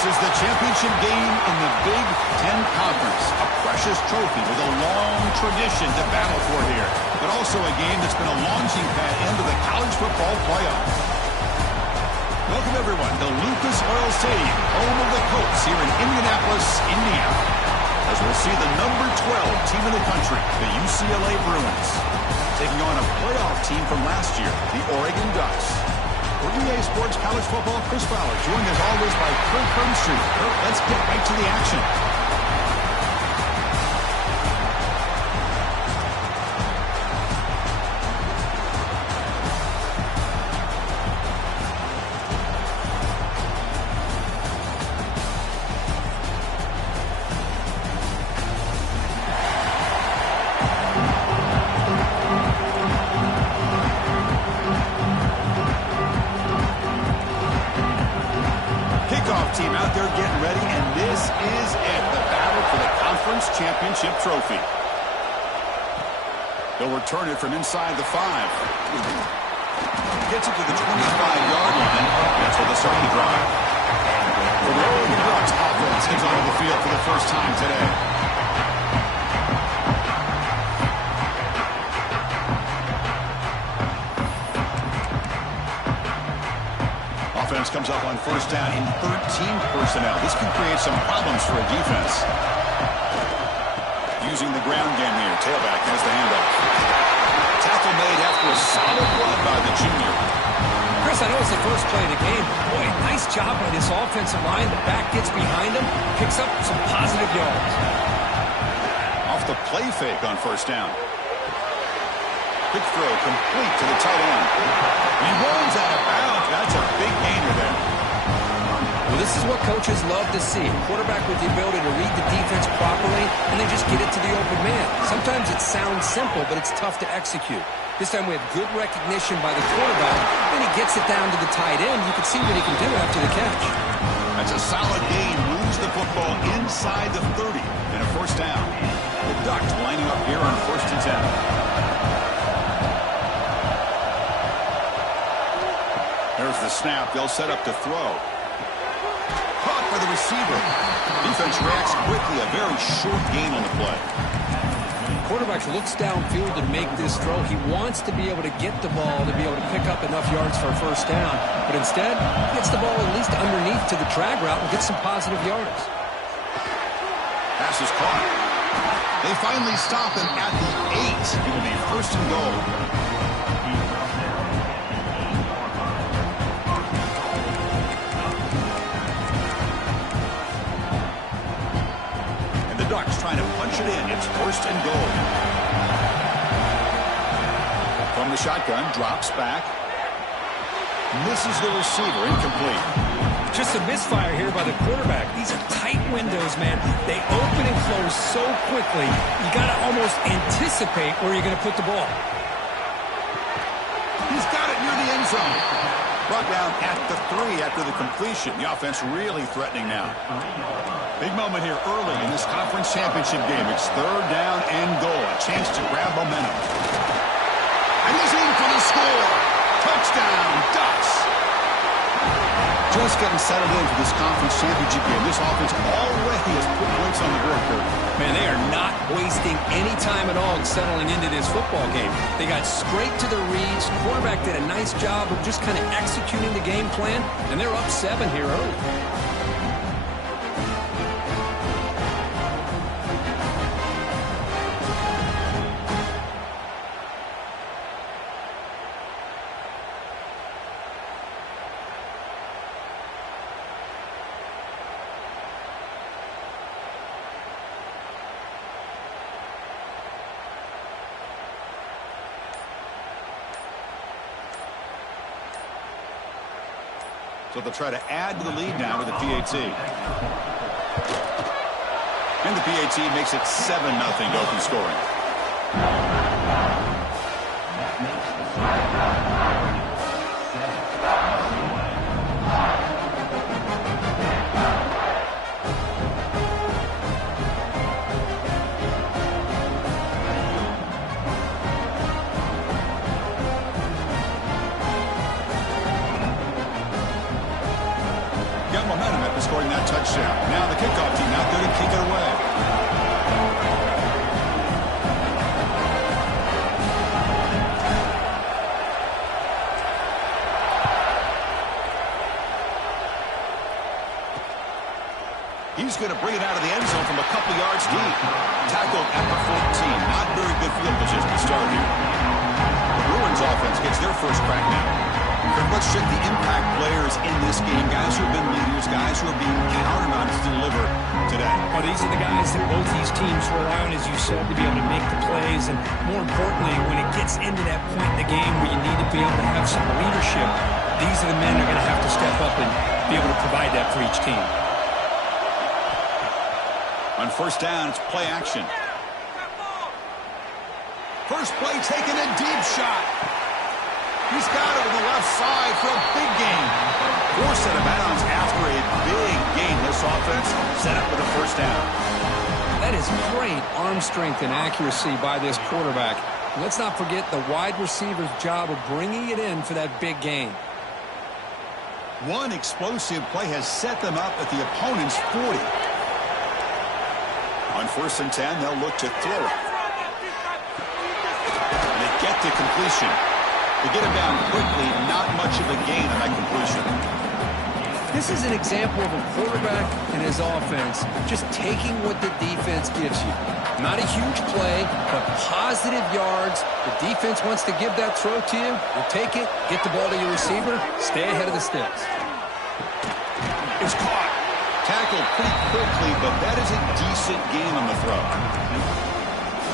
is the championship game in the Big Ten Conference. A precious trophy with a long tradition to battle for here. But also a game that's been a launching pad into the college football playoffs. Welcome, everyone, to Lucas Oil Stadium, home of the Colts here in Indianapolis, Indiana. As we'll see the number 12 team in the country, the UCLA Bruins, taking on a playoff team from last year, the Oregon Ducks. For EA Sports College Football, Chris Fowler, joined as always by Kirk Hermstreet. Kirk, let's get right to the action. Team out there getting ready, and this is it, the battle for the conference championship trophy. They'll return it from inside the 5. Gets it to the 25-yard line. That's where they start the drive. For the Oregon Ducks, offense heads onto the field for the first time today. Offense comes up on first down in 13 personnel. This can create some problems for a defense. Using the ground game here. Tailback has the handoff. Tackle made after a solid run by the junior. Chris, I know it's the first play of the game. Boy, nice job by this offensive line. The back gets behind him, picks up some positive yards. Off the play fake on first down. Quick throw complete to the tight end. He runs out of bounds. That's a big gainer there. Well, this is what coaches love to see. A quarterback with the ability to read the defense properly and then just get it to the open man. Sometimes it sounds simple, but it's tough to execute. This time we have good recognition by the quarterback. Then he gets it down to the tight end. You can see what he can do after the catch. That's a solid gain. Moves the football inside the 30 and a first down. The Ducks lining up here on 1st and 10. There's the snap. They'll set up to throw. Caught by the receiver. Defense reacts quickly. A very short gain on the play. Quarterback looks downfield to make this throw. He wants to be able to get the ball to be able to pick up enough yards for a first down. But instead, he gets the ball at least underneath to the drag route and gets some positive yards. Pass is caught. They finally stop him at the 8. It will be 1st and goal. Ducks trying to punch it in. It's 1st and goal. From the shotgun, drops back. Misses the receiver, incomplete. Just a misfire here by the quarterback. These are tight windows, man. They open and close so quickly. You got to almost anticipate where you're going to put the ball. He's got it near the end zone. Brought down at the 3 after the completion. The offense really threatening now. Big moment here early in this conference championship game. It's 3rd down and goal. A chance to grab momentum. And he's in for the score. Touchdown, Ducks. Just getting settled into this conference championship game. This offense already has put points on the board, Kirk. Man, they are not wasting any time at all in settling into this football game. They got straight to their reads. Quarterback did a nice job of just kind of executing the game plan, and they're up 7 here early. So they'll try to add to the lead now with the PAT. And the PAT makes it 7-0 to open scoring. Got momentum after scoring that touchdown. Now the kickoff team out there to kick it away. He's going to bring it out of the end zone from a couple yards deep. Tackled at the 14. Not very good field position to start here. The Bruins offense gets their first crack now. Let's check the impact players in this game. Guys who have been leaders, guys who are being counted on to deliver today. Well, these are the guys that both these teams rely on, as you said, to be able to make the plays. And more importantly, when it gets into that point in the game where you need to be able to have some leadership, these are the men that are going to have to step up and be able to provide that for each team. On first down, it's play action. First play taken, a deep shot. He's got it on the left side for a big gain. Forced out of bounds after a big gain. This offense set up with a first down. That is great arm strength and accuracy by this quarterback. Let's not forget the wide receiver's job of bringing it in for that big gain. One explosive play has set them up at the opponent's 40. On first and 10, they'll look to throw it. And they get to completion. They get him down quickly, not much of a gain on that completion. This is an example of a quarterback and his offense just taking what the defense gives you. Not a huge play, but positive yards. The defense wants to give that throw to you. You take it, get the ball to your receiver, stay ahead of the sticks. It's caught. Tackled pretty quickly, but that is a decent gain on the throw.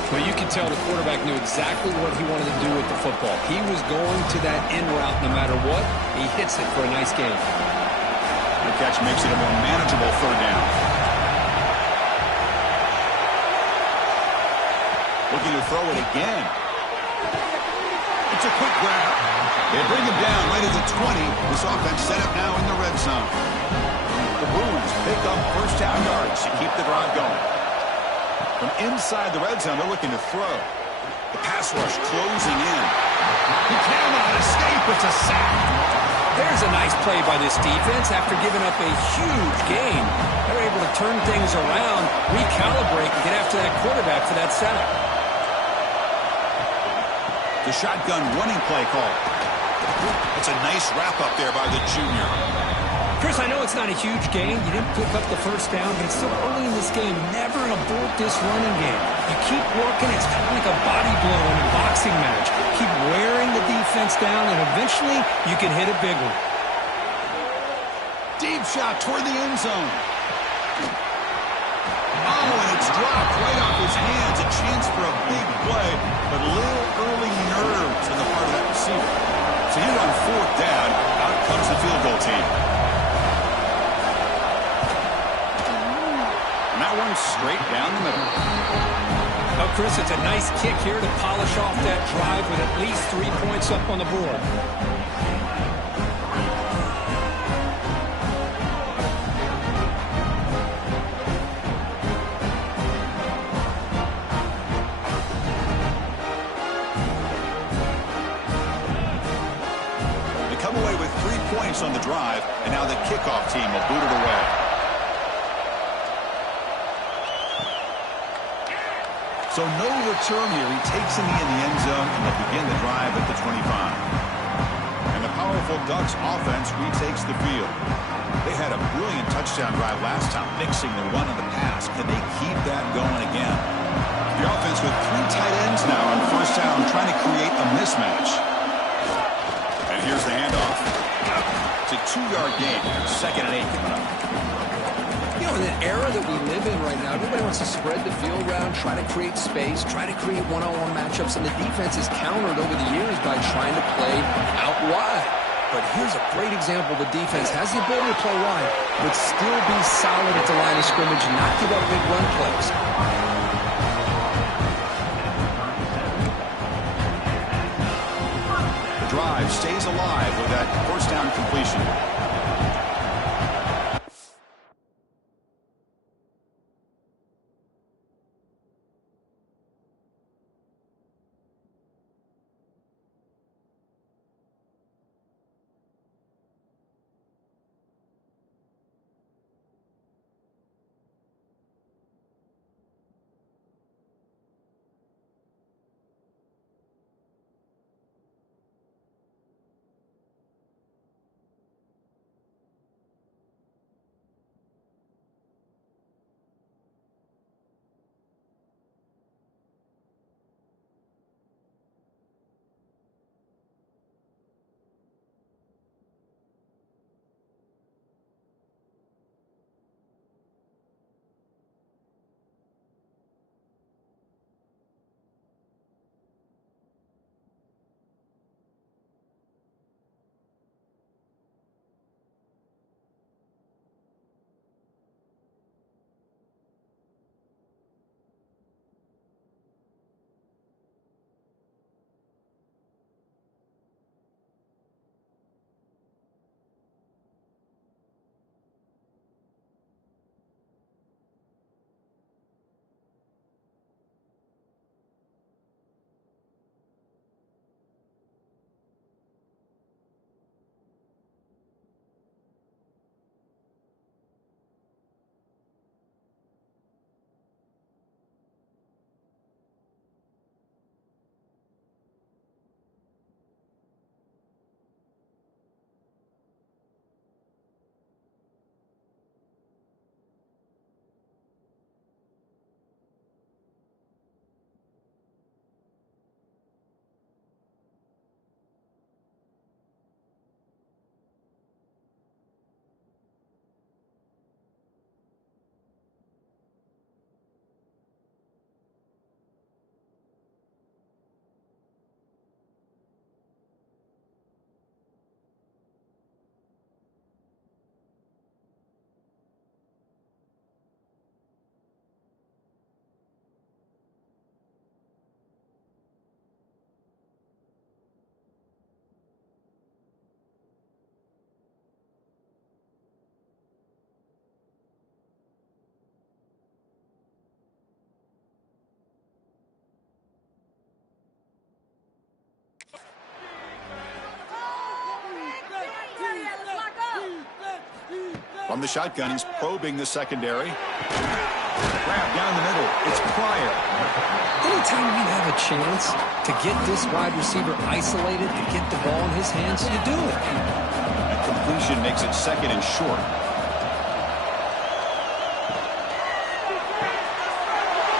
Well, you can tell the quarterback knew exactly what he wanted to do with the football. He was going to that in route no matter what. He hits it for a nice gain. The catch makes it a more manageable third down. Looking to throw it again. It's a quick grab. They bring him down right at the 20. This offense set up now in the red zone. The Bruins pick up first down yards to keep the drive going. From inside the red zone, they're looking to throw. The pass rush closing in. He cannot escape. It's a sack. There's a nice play by this defense after giving up a huge gain. They're able to turn things around, recalibrate, and get after that quarterback for that sack. The shotgun running play call. It's a nice wrap-up there by the junior. Chris, I know it's not a huge gain. You didn't pick up the first down, but it's still early in this game. Never abort this running game. You keep working. It's kind of like a body blow in a boxing match. Keep wearing the defense down, and eventually you can hit a big one. Deep shot toward the end zone. Oh, and it's dropped right off his hands. A chance for a big play, but a little early nerves on the part of that receiver. So here on fourth down, out comes the field goal team. And that one's straight down the middle. Oh, Chris, it's a nice kick here to polish off that drive with at least 3 points up on the board. They come away with 3 points on the drive, and now the kickoff team will boot it away. So no return here. He takes in the end zone, and they'll begin the drive at the 25. And the powerful Ducks offense retakes the field. They had a brilliant touchdown drive last time, mixing the run and the pass. Can they keep that going again? The offense with 3 tight ends now on first down, trying to create a mismatch. And here's the handoff. It's a 2-yard gain. Second and 8 coming up. You know, in the era that we live in right now, everybody wants to spread the field around, try to create space, try to create one-on-one matchups, and the defense is countered over the years by trying to play out wide. But here's a great example. The defense has the ability to play wide, but still be solid at the line of scrimmage and not give up big run plays. The drive stays alive with that first down completion. From the shotgun, he's probing the secondary. Grab down the middle. It's Pryor. Anytime you have a chance to get this wide receiver isolated, to get the ball in his hands, you do it. And completion makes it second and short.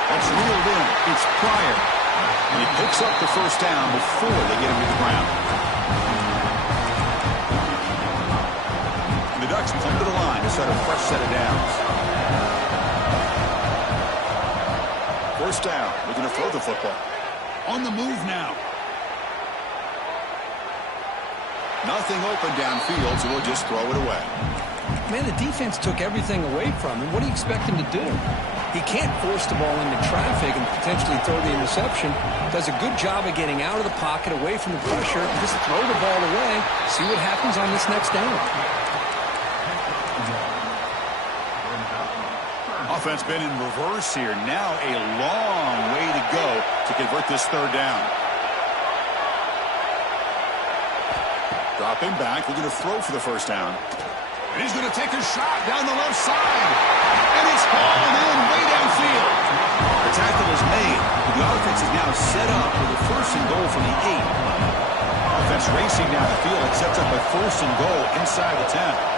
That's reeled in. It's Pryor. And he picks up the first down before they get him to the ground. And the Ducks come to the line to start a fresh set of downs. First down, looking to throw the football. On the move now. Nothing open downfield, so we'll just throw it away. Man, the defense took everything away from him. What do you expect him to do? He can't force the ball into traffic and potentially throw the interception. Does a good job of getting out of the pocket, away from the pressure, and just throw the ball away. See what happens on this next down. Offense been in reverse here. Now a long way to go to convert this third down. Dropping back, looking to throw for the first down. And he's going to take a shot down the left side. And it's hauled in way downfield. The tackle is made. The offense is now set up with a first and goal from the 8. Offense racing down the field. It sets up a first and goal inside the 10.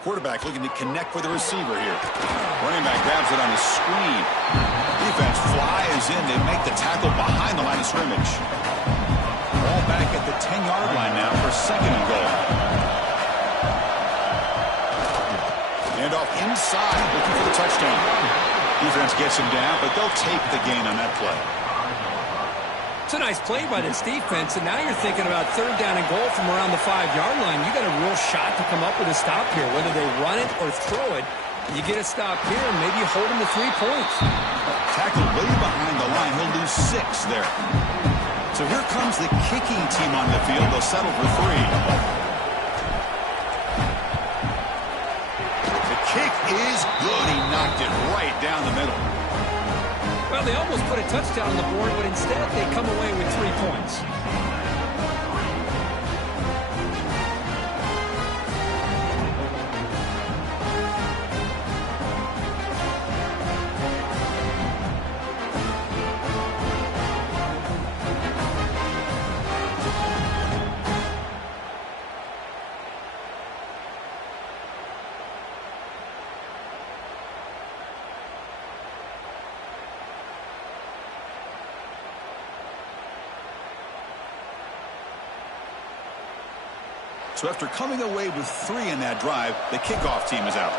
Quarterback looking to connect with the receiver here. Running back grabs it on the screen. Defense flies in. They make the tackle behind the line of scrimmage. Ball back at the 10-yard line now for second and goal. And off inside, looking for the touchdown. Defense gets him down, but they'll take the gain on that play. It's a nice play by this defense, and now you're thinking about third down and goal from around the 5-yard line. You got a real shot to come up with a stop here. Whether they run it or throw it, you get a stop here, and maybe you hold them to 3 points. Tackle way behind the line. He'll lose 6 there. So here comes the kicking team on the field. They'll settle for 3. The kick is good. He knocked it right down the middle. Well, they almost put a touchdown on the board, but instead they come away with 3 points. So after coming away with 3 in that drive, the kickoff team is out.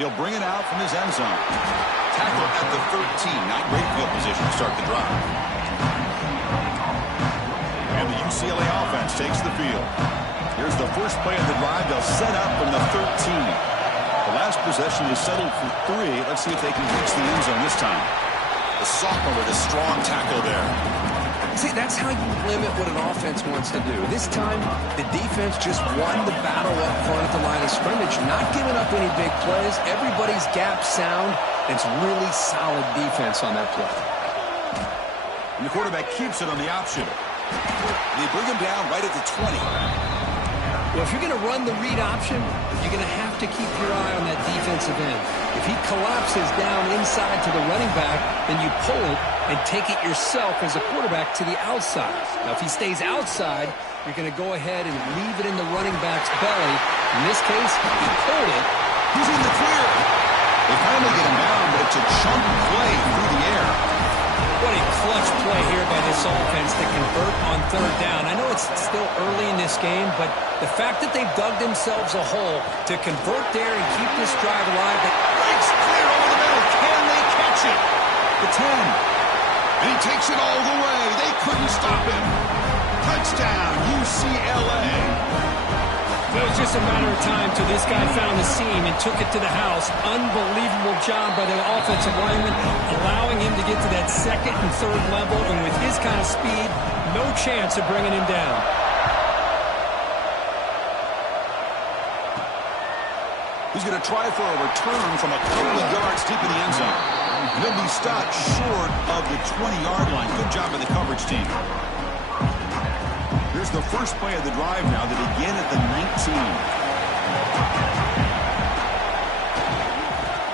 He'll bring it out from his end zone. Tackle at the 13. Not great field position to start the drive. And the UCLA offense takes the field. Here's the first play of the drive. They'll set up from the 13. The last possession is settled for 3. Let's see if they can reach the end zone this time. The sophomore with a strong tackle there. See, that's how you limit what an offense wants to do. This time, the defense just won the battle up front at the line of scrimmage, not giving up any big plays. Everybody's gap sound. It's really solid defense on that play. And the quarterback keeps it on the option. They bring him down right at the 20. Well, if you're going to run the read option, you're going to have to keep your eye on that defensive end. If he collapses down inside to the running back, then you pull it and take it yourself as a quarterback to the outside. Now, if he stays outside, you're going to go ahead and leave it in the running back's belly. In this case, he pulled it. He's in the clear. They finally get him down, but it's a chunk play through the air. What a clutch play here by this offense to convert on third down. I know it's still early in this game, but the fact that they've dug themselves a hole to convert there and keep this drive alive, that breaks clear over the middle. Can they catch it? The 10. And he takes it all the way. They couldn't stop him. Touchdown, UCLA. It was just a matter of time till this guy found the seam and took it to the house. Unbelievable job by the offensive lineman, allowing him to get to that second and third level, and with his kind of speed, no chance of bringing him down. He's going to try for a return from a couple of yards deep in the end zone. And he'll be stopped short of the 20-yard line. Good job by the coverage team. Here's the first play of the drive now. They begin at the 19.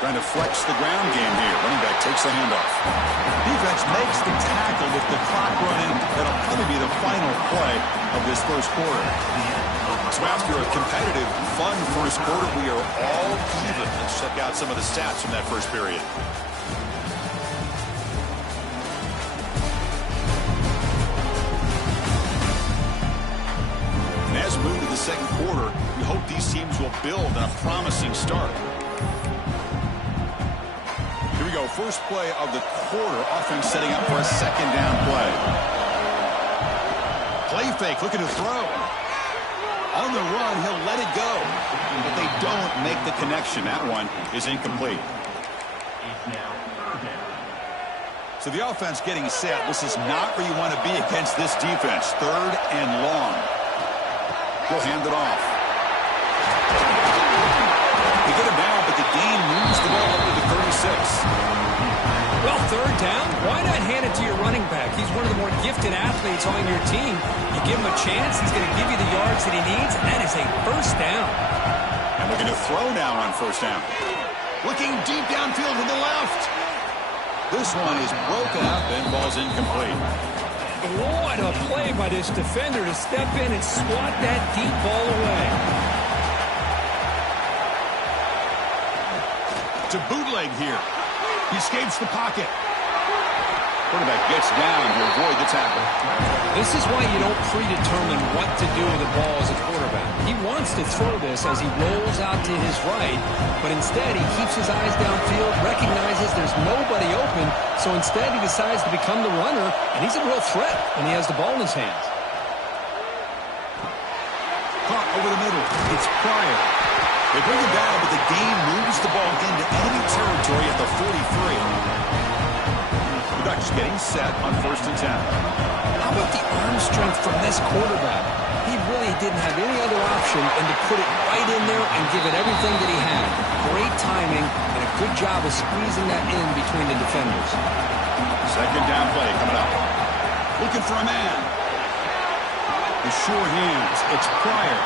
Trying to flex the ground game here. Running back takes the handoff. Defense makes the tackle with the clock running. That'll probably be the final play of this first quarter. So after a competitive, fun first quarter, we are all even. Let's check out some of the stats from that first period. And as we move to the second quarter, we hope these teams will build on a promising start. Here we go, first play of the quarter. Offense setting up for a second down play. Play fake, looking to throw. On the run, he'll let it go. But they don't make the connection. That one is incomplete. So the offense getting set. This is not where you want to be against this defense. Third and long. He'll hand it off. They get him down, but the gain moves the ball over to 36. Well, third down, why not hand it to your running back? He's one of the more gifted athletes on your team. You give him a chance, he's going to give you the yards that he needs, and that is a first down. And looking to throw now on first down. Looking deep downfield to the left. This one is broken up and ball's incomplete. What a play by this defender to step in and swat that deep ball away. To bootleg here. He escapes the pocket. Quarterback gets down to avoid the tackle. This is why you don't predetermine what to do with the ball as a quarterback. He wants to throw this as he rolls out to his right, but instead he keeps his eyes downfield, recognizes there's nobody open, so instead he decides to become the runner, and he's a real threat when he has the ball in his hands. Caught over the middle. It's Pryor. They bring him down, but the game moves the ball into enemy territory at the 43. The Ducks getting set on 1st and 10. How about the arm strength from this quarterback? He really didn't have any other option than to put it right in there and give it everything that he had. Great timing and a good job of squeezing that in between the defenders. 2nd down play coming up. Looking for a man. The sure hands. It's Pryor.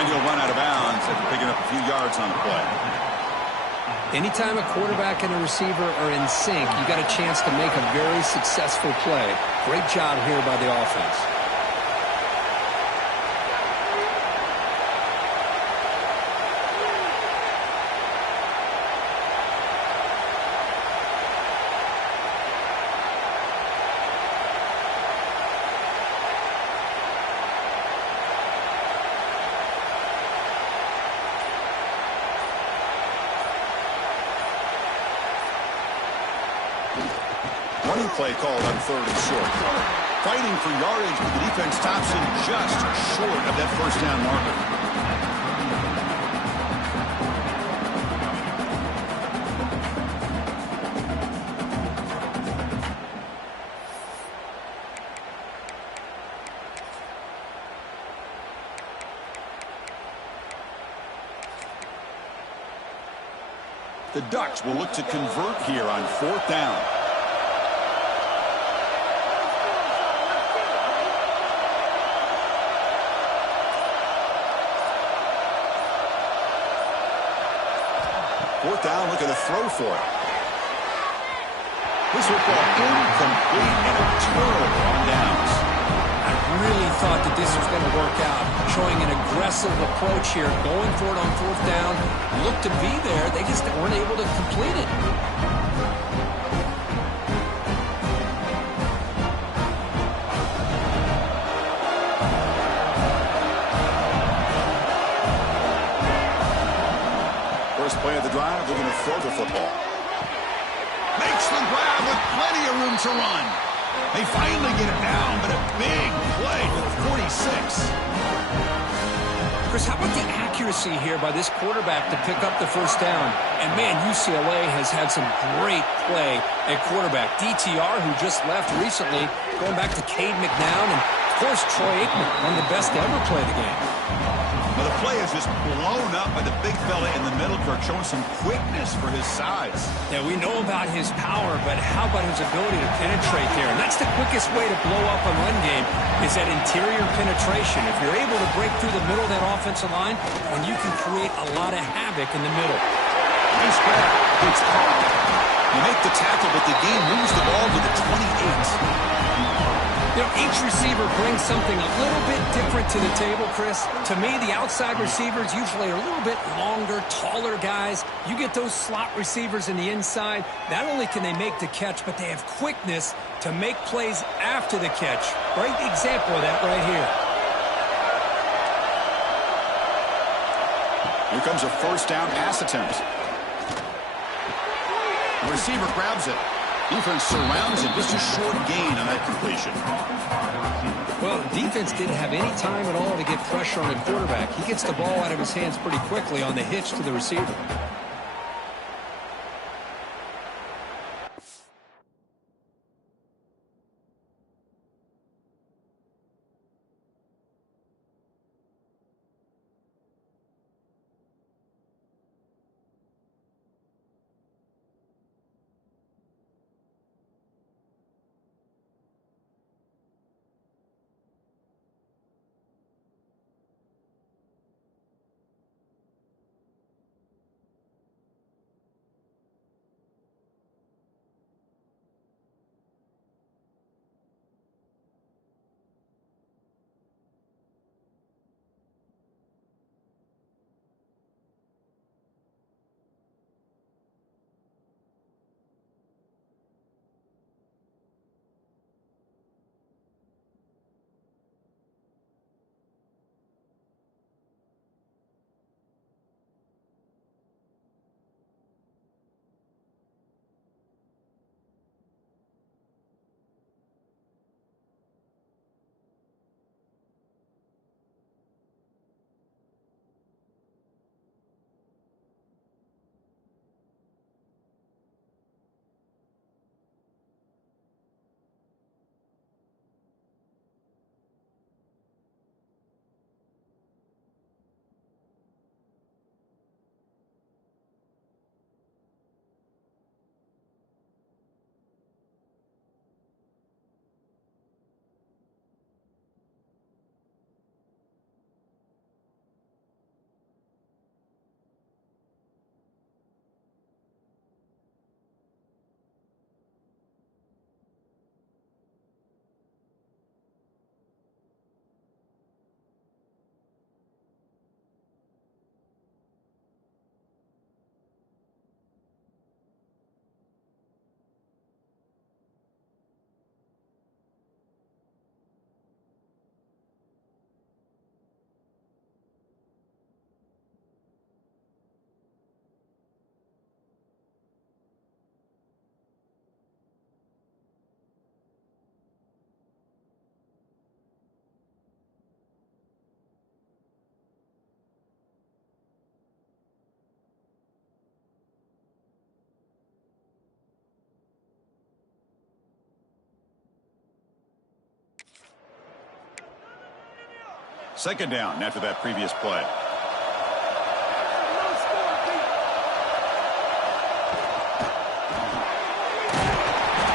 And he'll run out of bounds after picking up a few yards on the play. Anytime a quarterback and a receiver are in sync, you got a chance to make a very successful play. Great job here by the offense. Running play called on 3rd and short. Fighting for yardage, but the defense stops him just short of that 1st down marker. The Ducks will look to convert here on 4th down. Fourth down, look at the throw for it. This football incomplete and a turnover on downs. I really thought that this was going to work out, showing an aggressive approach here, going for it on 4th down. Looked to be there, they just weren't able to complete it. First play of the drive, they're going to throw the football. Makes the grab with plenty of room to run. They finally get it down, but a big play to the 46. Chris, how about the accuracy here by this quarterback to pick up the 1st down? And, man, UCLA has had some great play at quarterback. DTR, who just left recently, going back to Cade McNown, and, of course, Troy Aikman, one of the best to ever play the game. Well, the play is just blown up by the big fella in the middle, Kirk, showing some quickness for his size. Yeah, we know about his power, but how about his ability to penetrate there? And that's the quickest way to blow up a run game, is that interior penetration. If you're able to break through the middle of that offensive line, when you can create a lot of havoc in the middle. Nice grab. It's caught. You make the tackle, but the game moves the ball to the 28. You know, each receiver brings something a little bit different to the table, Chris. To me, the outside receivers usually are a little bit longer, taller guys. You get those slot receivers in the inside, not only can they make the catch, but they have quickness to make plays after the catch. Great example of that right here. Here comes a 1st down pass attempt. The receiver grabs it. Defense surrounds him. Just a short gain on that completion. Well, the defense didn't have any time at all to get pressure on the quarterback. He gets the ball out of his hands pretty quickly on the hitch to the receiver. Second down after that previous play.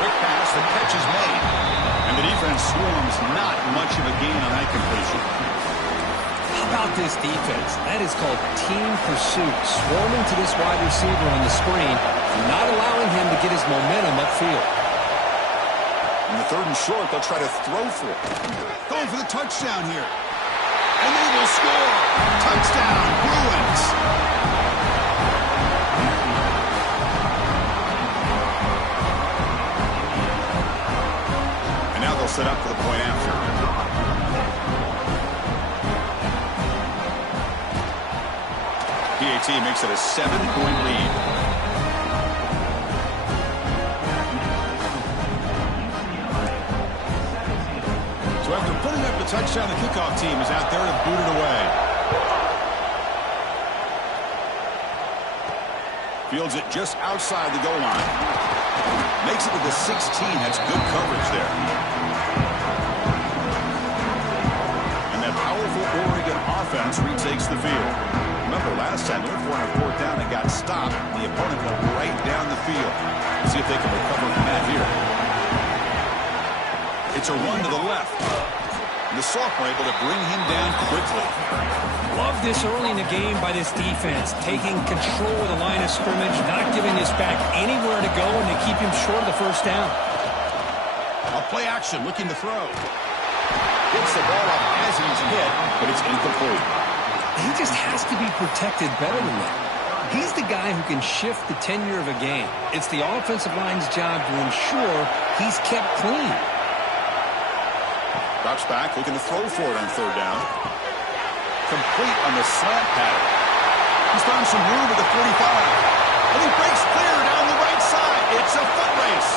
Quick pass, the catch is made. And the defense swarms, not much of a gain on that completion. How about this defense? That is called team pursuit. Swarming to this wide receiver on the screen, not allowing him to get his momentum upfield. In the third and short, they'll try to throw for it. Going for the touchdown here. And they will score. Touchdown, Bruins. And now they'll set up for the point after. PAT makes it a 7-point lead. So after putting up the touchdown, the kickoff team is out there to boot it away. Fields it just outside the goal line. Makes it to the 16. That's good coverage there. And that powerful Oregon offense retakes the field. Remember, last time they were on a fourth down and got stopped. The opponent went right down the field. Let's see if they can recover from that here. It's a run to the left. And the sophomore able to bring him down quickly. Love this early in the game by this defense, taking control of the line of scrimmage, not giving this back anywhere to go, and to keep him short of the first down. A play action, looking to throw. Gets the ball up as he's hit, but it's incomplete. He just has to be protected better than that. He's the guy who can shift the tenure of a game. It's the offensive line's job to ensure he's kept clean. Drops back, looking to throw for it on third down. Complete on the slant pattern. He's found some room at the 45. And he breaks clear down the right side. It's a foot race.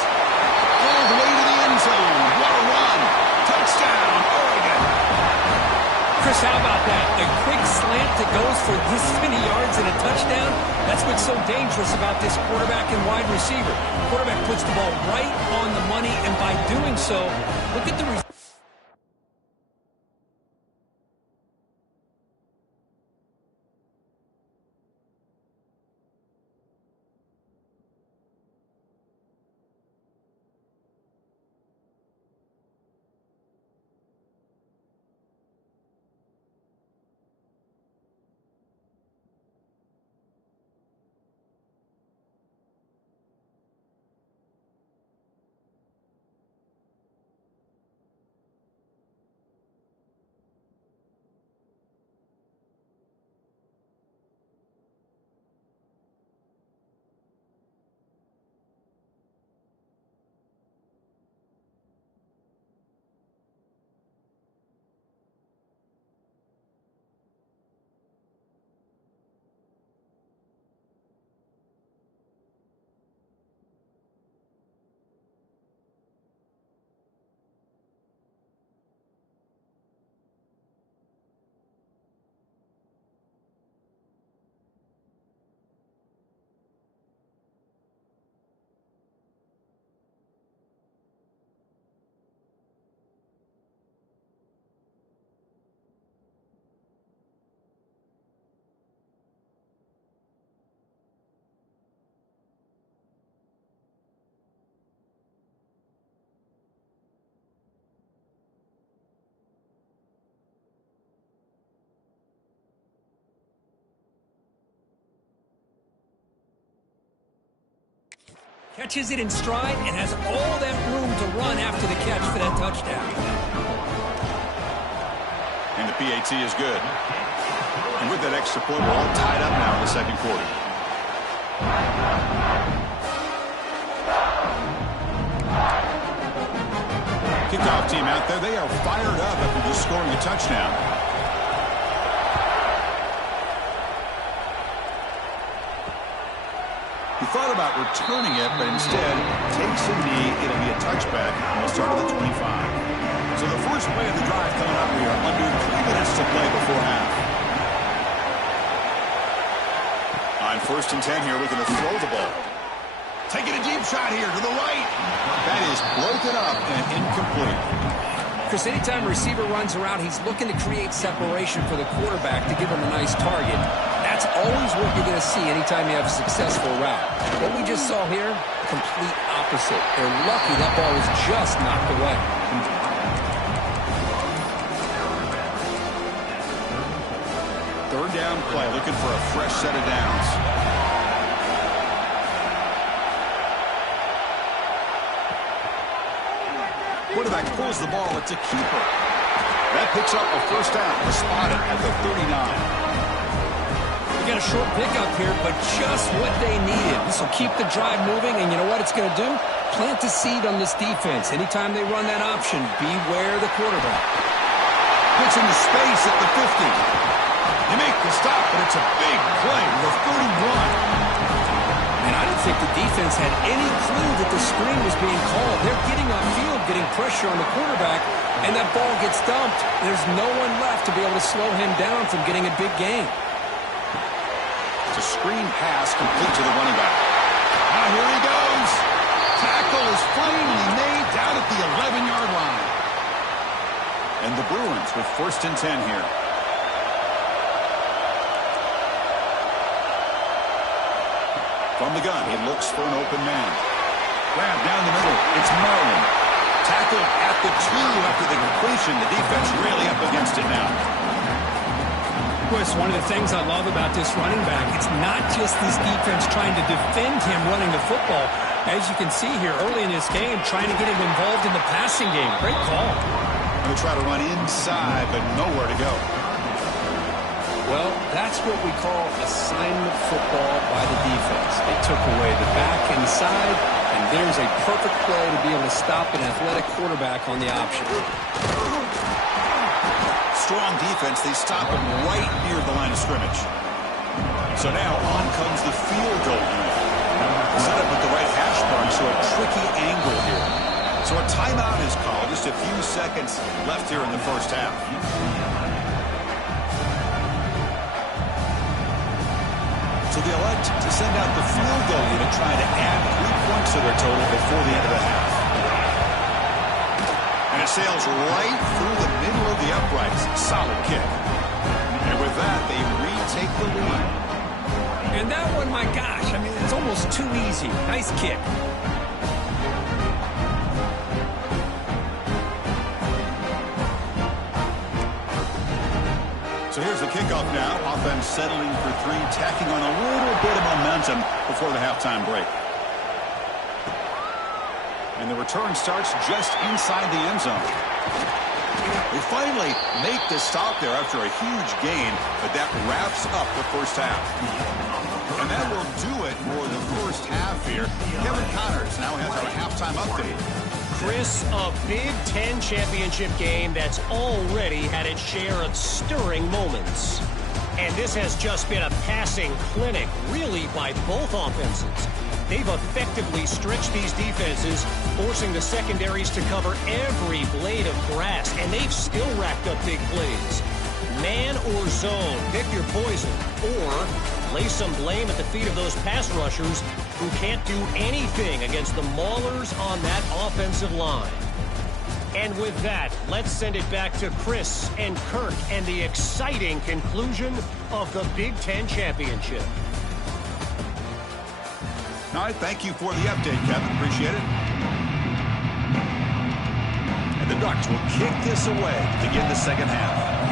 All the way to the end zone. What a run. Touchdown, Oregon. Chris, how about that? A quick slant that goes for this many yards and a touchdown. That's what's so dangerous about this quarterback and wide receiver. Quarterback puts the ball right on the money, and by doing so, look at the result. Catches it in stride and has all that room to run after the catch for that touchdown. And the PAT is good. And with that extra point, we're all tied up now in the second quarter. Kickoff team out there, they are fired up after just scoring a touchdown. He thought about returning it, but instead takes a knee. It'll be a touchback, and we'll start at the 25. So the first play of the drive coming up. We are under 3 minutes to play before half. On 1st and 10 here, we're going to throw the ball. Taking a deep shot here to the right. That is broken up and incomplete. Chris, anytime a receiver runs around, he's looking to create separation for the quarterback to give him a nice target. That's always what you're going to see anytime you have a successful route. What we just saw here, complete opposite. They're lucky that ball was just knocked away. Third down play, looking for a fresh set of downs. Quarterback pulls the ball. It's a keeper. That picks up a first down. A spotted at the 39. You got a short pickup here, but just what they needed. This will keep the drive moving, and you know what it's going to do? Plant a seed on this defense. Anytime they run that option, beware the quarterback. Gets into space at the 50. They make the stop, but it's a big play to the 31. And I didn't think the defense had any clue that the screen was being called. They're getting upfield, getting pressure on the quarterback, and that ball gets dumped. There's no one left to be able to slow him down from getting a big gain. It's a screen pass complete to the running back. Now here he goes. Tackle is finally made down at the 11-yard line. And the Bruins with 1st and 10 here. From the gun, he looks for an open man. Grab down the middle. It's Marlin. Tackled at the 2 after the completion. The defense really up against it now. Chris, one of the things I love about this running back, it's not just this defense trying to defend him running the football. As you can see here early in this game, trying to get him involved in the passing game. Great call. They try to run inside, but nowhere to go. Well, that's what we call assignment football by the defense. They took away the back inside, and there's a perfect play to be able to stop an athletic quarterback on the option. Strong defense. They stop him right near the line of scrimmage. So now on comes the field goal unit. Set up with the right hash mark, so a tricky angle here. So a timeout is called. Just a few seconds left here in the first half. So they elect to send out the field goal unit, trying to add 3 points to their total before the end of the half. And it sails right through the middle of the uprights. Solid kick. And with that, they retake the lead. And that one, my gosh, I mean, it's almost too easy. Nice kick. So here's the kickoff now. Offense settling for 3, tacking on a little bit of momentum before the halftime break. And the return starts just inside the end zone. They finally make the stop there after a huge gain, but that wraps up the first half. And that will do it for the first half here. Kevin Connors now has our halftime update. Chris, a Big Ten championship game that's already had its share of stirring moments. And this has just been a passing clinic, really, by both offenses. They've effectively stretched these defenses, forcing the secondaries to cover every blade of grass, and they've still racked up big plays. Man or zone, pick your poison, or lay some blame at the feet of those pass rushers who can't do anything against the maulers on that offensive line. And with that, let's send it back to Chris and Kirk and the exciting conclusion of the Big Ten championship. All right, thank you for the update, Kevin. Appreciate it. And the Ducks will kick this away to begin the second half.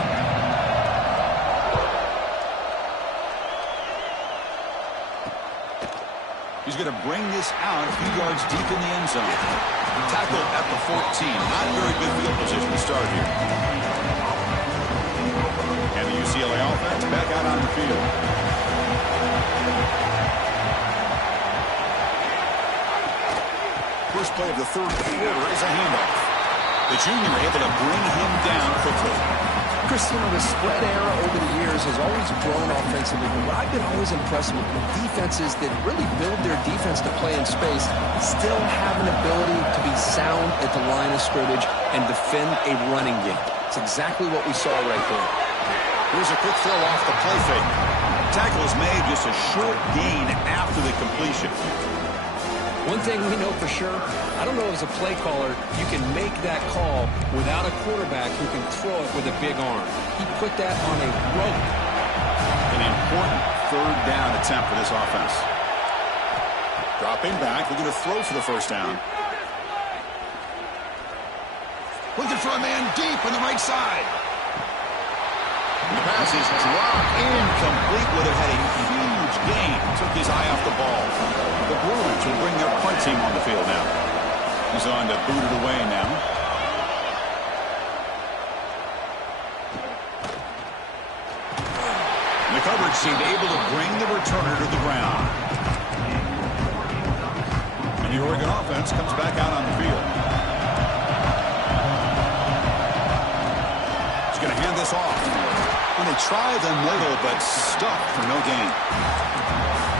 He's going to bring this out a few yards deep in the end zone. Tackled at the 14. Not very good field position to start here. And the UCLA offense back out on the field. First play of the third quarter is a handoff. The junior able to bring him down quickly. Chris, you know, the spread era over the years has always grown offensively, but what I've been always impressed with defenses that really build their defense to play in space still have an ability to be sound at the line of scrimmage and defend a running game. It's exactly what we saw right there. Here's a quick throw off the play fake. Tackle is made, just a short gain after the completion. One thing we know for sure, I don't know as a play caller, you can make that call without a quarterback who can throw it with a big arm. He put that on a rope. An important third down attempt for this offense. Dropping back, looking to throw for the first down. Looking for a man deep on the right side. The pass is dropped, incomplete. Would have had a huge gain. Took his eye off the ball. The Bruins will bring their punt team on the field now. He's on to boot it away now. And the coverage seemed able to bring the returner to the ground. And the Oregon offense comes back out on the field. He's going to hand this off. And they try the middle, but stuck for no gain.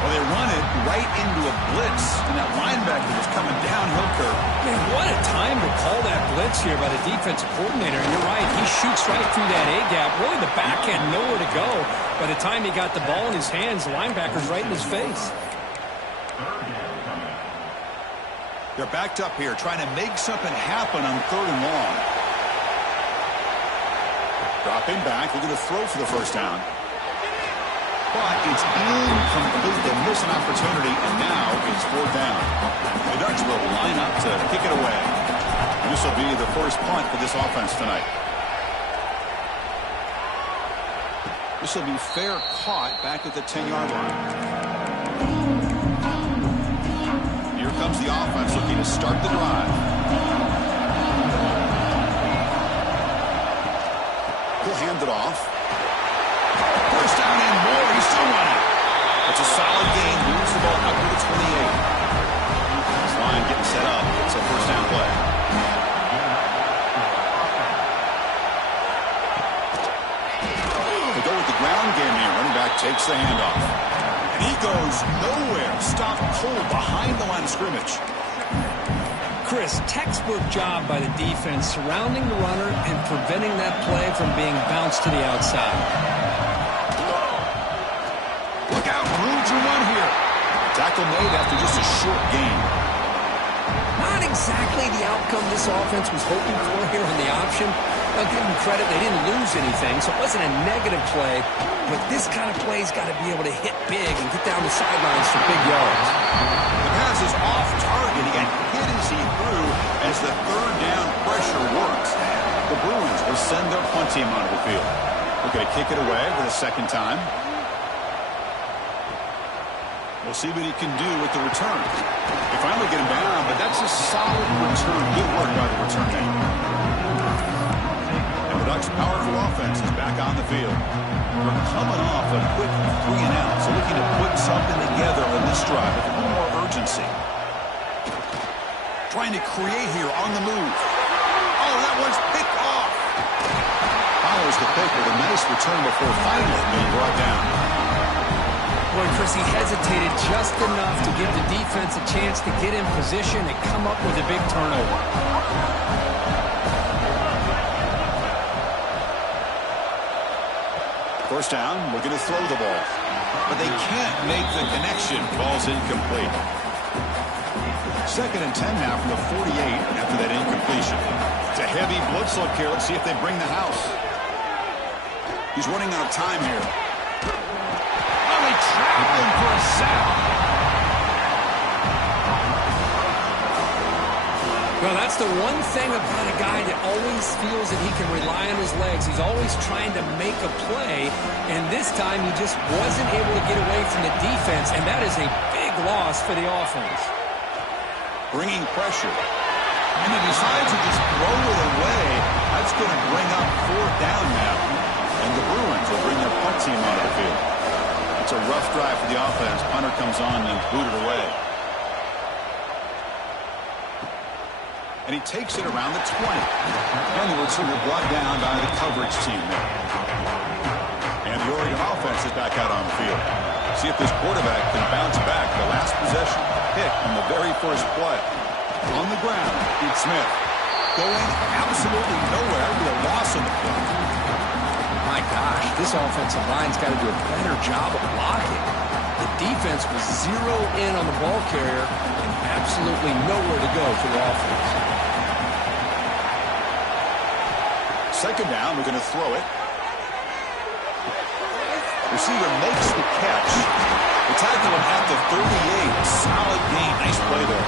Well, they run it right into a blitz, and that linebacker was coming downhill curve. Man, what a time to call that blitz here by the defensive coordinator. And you're right, he shoots right through that A-gap. Really, the back had nowhere to go. By the time he got the ball in his hands, the linebacker's right in his face. They're backed up here, trying to make something happen on 3rd and long. Dropping back, looking to throw for the first down. But it's incomplete. They miss an opportunity, and now it's 4th down. The Ducks will line up to kick it away. This will be the first punt for this offense tonight. This will be fair caught back at the 10-yard line. Here comes the offense looking to start the drive. He'll hand it off. First down and more. He's still running. It's a solid gain. Moves the ball up to the 28. This line getting set up. It's a first down play. They go with the ground game here. Running back takes the handoff. And he goes nowhere. Stopped cold behind the line of scrimmage. Chris, textbook job by the defense surrounding the runner and preventing that play from being bounced to the outside. Look out, room to run here. Tackle made after just a short gain. Not exactly the outcome this offense was hoping for here on the option. I'll give them credit, they didn't lose anything, so it wasn't a negative play, but this kind of play's got to be able to hit big and get down the sidelines for big yards. The pass is off target. He got hit as he threw as the 3rd down pressure works. The Bruins will send their punt team onto the field. They're going to kick it away for the 2nd time. We'll see what he can do with the return. They finally get him down, but that's a solid return. Good work by the return man. And the Ducks' powerful offense is back on the field. We're coming off a quick 3 and out, so looking to put something together on this drive with a little more urgency. Trying to create here on the move. Oh, that one's picked off. Follows the pick with a nice return before finally being brought down. Boy, Chris, he hesitated just enough to give the defense a chance to get in position and come up with a big turnover. First down, we're going to throw the ball. But they can't make the connection. Ball's incomplete. 2nd and 10 now from the 48 after that incompletion. It's a heavy blitz look here. Let's see if they bring the house. He's running out of time here. Traveling for a sack. Well, that's the one thing about a guy that always feels that he can rely on his legs. He's always trying to make a play, and this time he just wasn't able to get away from the defense, and that is a big loss for the offense. Bringing pressure. And he decides to just throw it away. That's going to bring up 4th down now. And the Bruins will bring their punt team onto the field. It's a rough drive for the offense. Punter comes on and booted away. And he takes it around the 20. And the receiver brought down by the coverage team there. And the Oregon offense is back out on the field. See if this quarterback can bounce back. The last possession pick on the very first play. On the ground, it's Smith. Going absolutely nowhere with a loss on the play. My gosh, this offensive line's got to do a better job of blocking. The defense was zero in on the ball carrier and absolutely nowhere to go for the offense. Second down, we're going to throw it. Receiver makes the catch. The tackle him at the 38. Solid gain. Nice play there.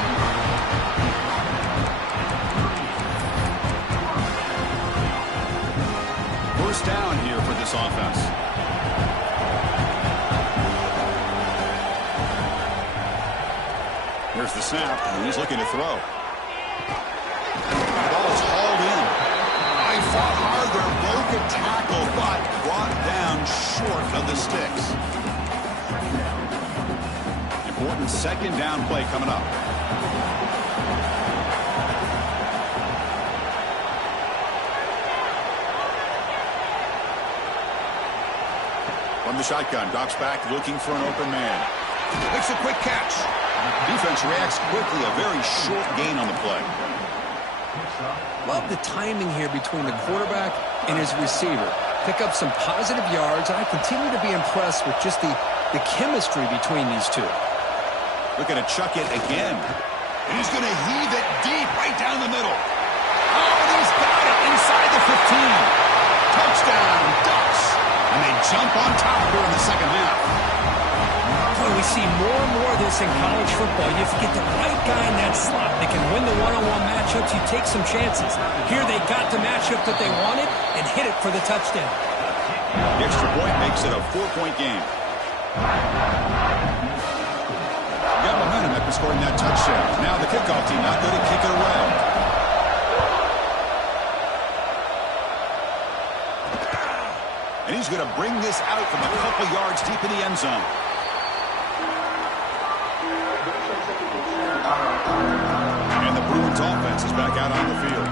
First down here for this offense. Here's the snap, and he's looking to throw. The ball is hauled in. He fought hard there, broke a tackle, but brought down short of the sticks. Important second down play coming up. From the shotgun, drops back, looking for an open man. Makes a quick catch. Defense reacts quickly, a very short gain on the play. Love the timing here between the quarterback and his receiver. Pick up some positive yards, and I continue to be impressed with just the chemistry between these two. Looking to chuck it again. And he's going to heave it deep right down the middle. Oh, and he's got it inside the 15. Touchdown, Ducks. And they jump on top here in the second half. Boy, we see more and more of this in college football. You have to get the right guy in that slot. They can win the one-on-one matchups. You take some chances. Here they got the matchup that they wanted and hit it for the touchdown. The extra point makes it a 4-point game. Got momentum after scoring that touchdown. Now the kickoff team not going to kick it away. And he's going to bring this out from a couple yards deep in the end zone. And the Bruins offense is back out on the field.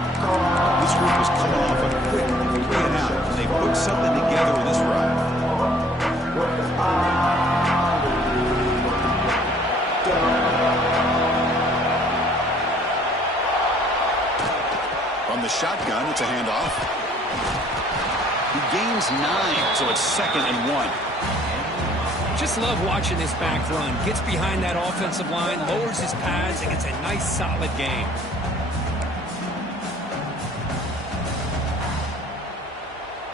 This group was coming off a quick 3-and-out, and they put something together in this drive. From the shotgun, it's a handoff. He gains 9, so it's 2nd and 1. Just love watching this back run. Gets behind that offensive line, lowers his pads, and gets a nice, solid game.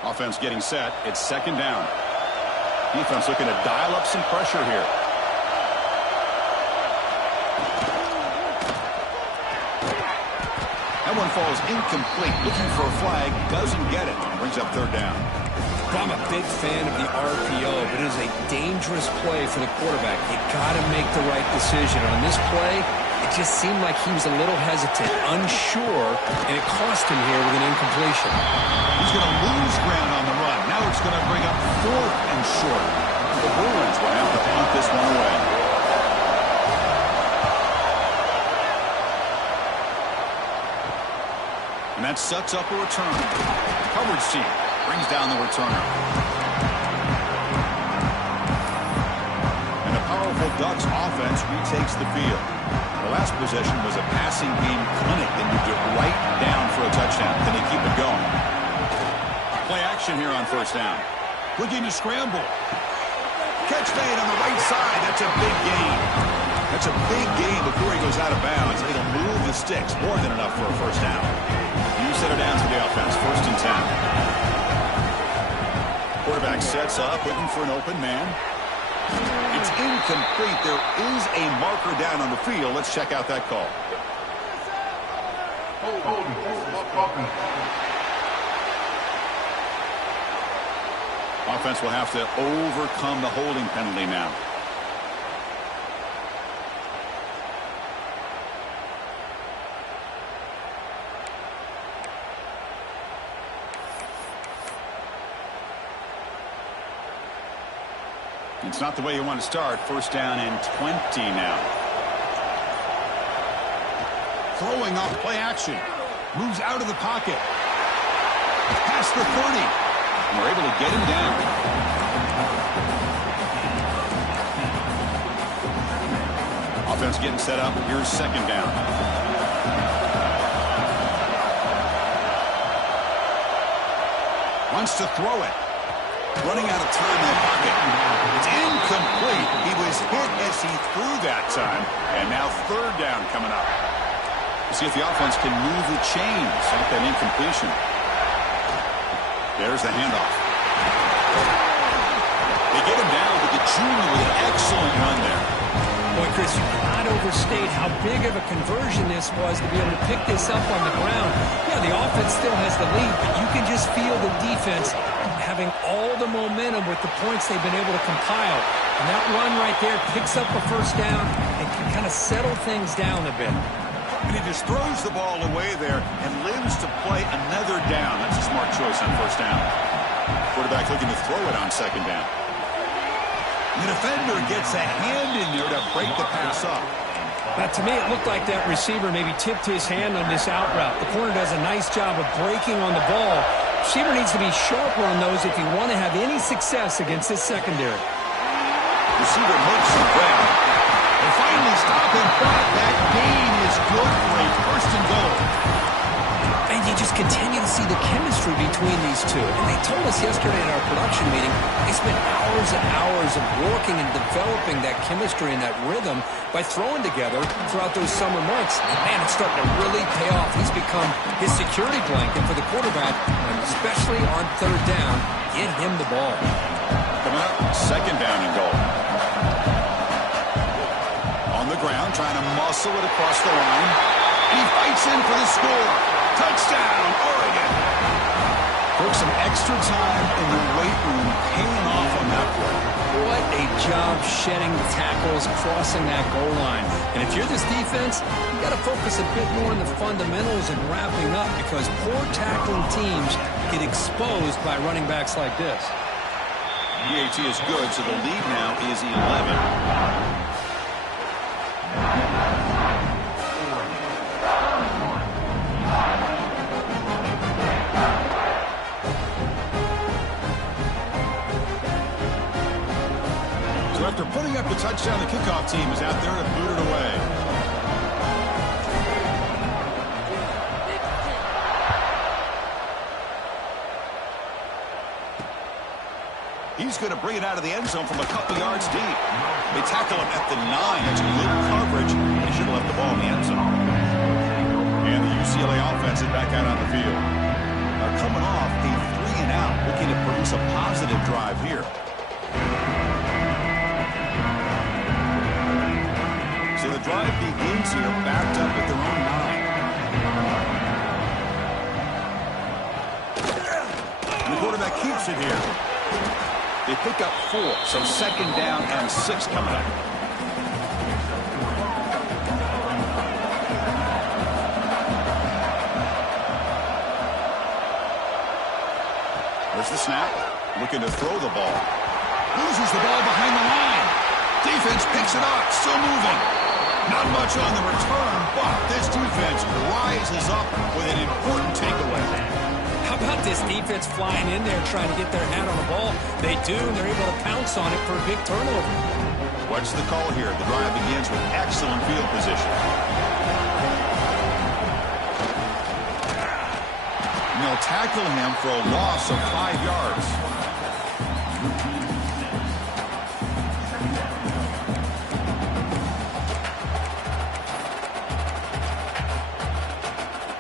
Offense getting set. It's 2nd down. Defense looking to dial up some pressure here. That one falls incomplete. Looking for a flag. Doesn't get it. Brings up 3rd down. I'm a big fan of the RPO, but it is a dangerous play for the quarterback. You got to make the right decision. On this play, it just seemed like he was a little hesitant, unsure, and it cost him here with an incompletion. He's going to lose ground on the run. Now it's going to bring up 4th and short. The Bruins will have to punt this one away. And that sets up a return. Coverage team brings down the returner. And a powerful Ducks offense retakes the field. The last possession was a passing game clinic. They moved it right down for a touchdown. Then they keep it going. Play action here on 1st down. Looking to scramble. Catch made on the right side. That's a big gain. That's a big gain before he goes out of bounds. It'll move the sticks. More than enough for a 1st down. You set it down for the offense. 1st and 10. Quarterback sets up, looking for an open man. It's incomplete. There is a marker down on the field. Let's check out that call. Offense will have to overcome the holding penalty now. It's not the way you want to start. 1st down and 20 now. Throwing off play action. Moves out of the pocket. Past the 30. And we're able to get him down. Offense getting set up. Here's 2nd down. Wants to throw it. Running out of time in the pocket. It's incomplete. He was hit as he threw that time. And now third down coming up. See if the offense can move the chains off that incompletion. There's the handoff. They get him down, but the junior with an excellent run there. Boy, Chris, you cannot overstate how big of a conversion this was to be able to pick this up on the ground. Yeah, the offense still has the lead, but you can just feel the defense having all the momentum with the points they've been able to compile. And that run right there picks up a first down and can kind of settle things down a bit. And he just throws the ball away there and lives to play another down. That's a smart choice on first down. Quarterback looking to throw it on second down. The defender gets a hand in there to break the pass up. To me, it looked like that receiver maybe tipped his hand on this out route. The corner does a nice job of breaking on the ball. Receiver needs to be sharper on those if you want to have any success against this secondary. Receiver makes some ground. They finally stop him, but that gain is good for a first and goal. And you just continue to see the chemistry between these two. And they told us yesterday in our production meeting, they spent hours and hours of working and developing that chemistry and that rhythm by throwing together throughout those summer months. And man, it's starting to really pay off. He's become his security blanket for the quarterback, and especially on third down, get him the ball. Coming up, second down and goal. On the ground, trying to muscle it across the line. And he fights in for the score. Touchdown, Oregon. Took some extra time in the weight room, paying off on that play. What a job shedding the tackles, crossing that goal line. And if you're this defense, you got to focus a bit more on the fundamentals and wrapping up, because poor tackling teams get exposed by running backs like this. PAT is good, so the lead now is 11. So after putting up the touchdown, the kickoff team is out there to boot it away. He's going to bring it out of the end zone from a couple yards deep. They tackle him at the 9. That's good coverage. He should have left the ball in the end zone. And the UCLA offense is back out on the field. Now coming off a 3-and-out, looking to produce a positive drive here. So the drive begins here, backed up at their own 9. And the quarterback keeps it here. They pick up 4, so second down and 6 coming up. There's the snap, looking to throw the ball. Loses the ball behind the line. Defense picks it up, still moving. Not much on the return, but this defense rises up with an important takeaway. How about this defense flying in there trying to get their hat on the ball? They do, and they're able to pounce on it for a big turnover. What's the call here? The drive begins with excellent field position. And they'll tackle him for a loss of 5 yards.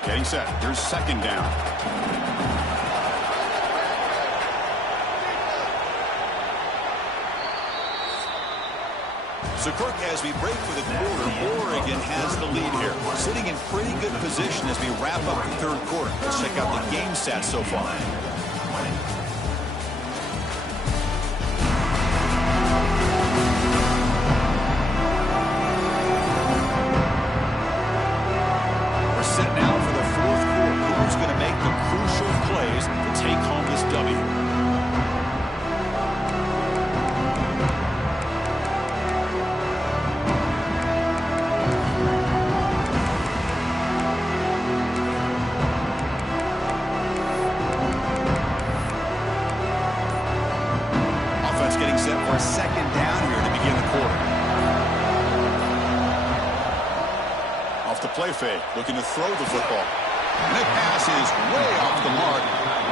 Getting set. Here's second down. So, Kirk, as we break for the quarter, Oregon has the lead here. Sitting in pretty good position as we wrap up the third quarter. Let's check out the game stats so far. We're set now for the fourth quarter. Who's going to make the crucial plays to take home this W? For a second down here to begin the quarter. Off the play fake, looking to throw the football. And that pass is way off the mark.